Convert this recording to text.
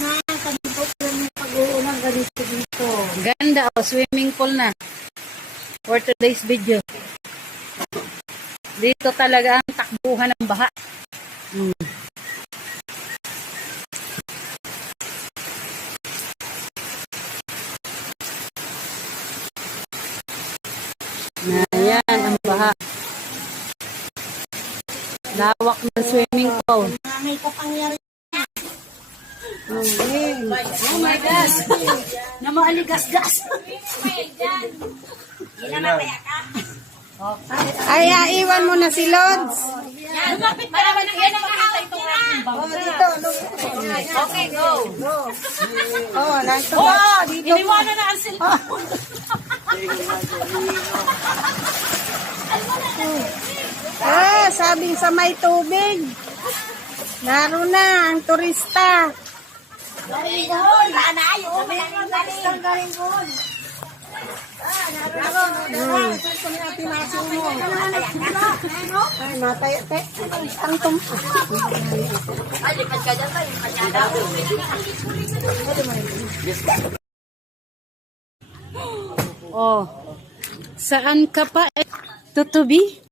na, kanito ko lang yung pag-uunang ganito dito. Ganda oh, swimming pool na. For today's video. Dito talaga ang takbuhan ng baha. Ayan, ang baha. Lawak ng swimming pool. May kapangyarihan. Oh my gosh! Namaligas-gas! Ay, iwan mo na si Lods. Lumapit pa naman ang yan ang makita itong aking bangka. Okay, go! Oh, nandito Oh, ba? Dito. iniwanan na ang cellphone. Sabing sa may tubig. Naroon na ang turista. Garingon! Anayo! Garingon! Ay, matay. Ang tumpa. Ay, lipat ka dyan tayo. Oh, saan ka pa tutubi?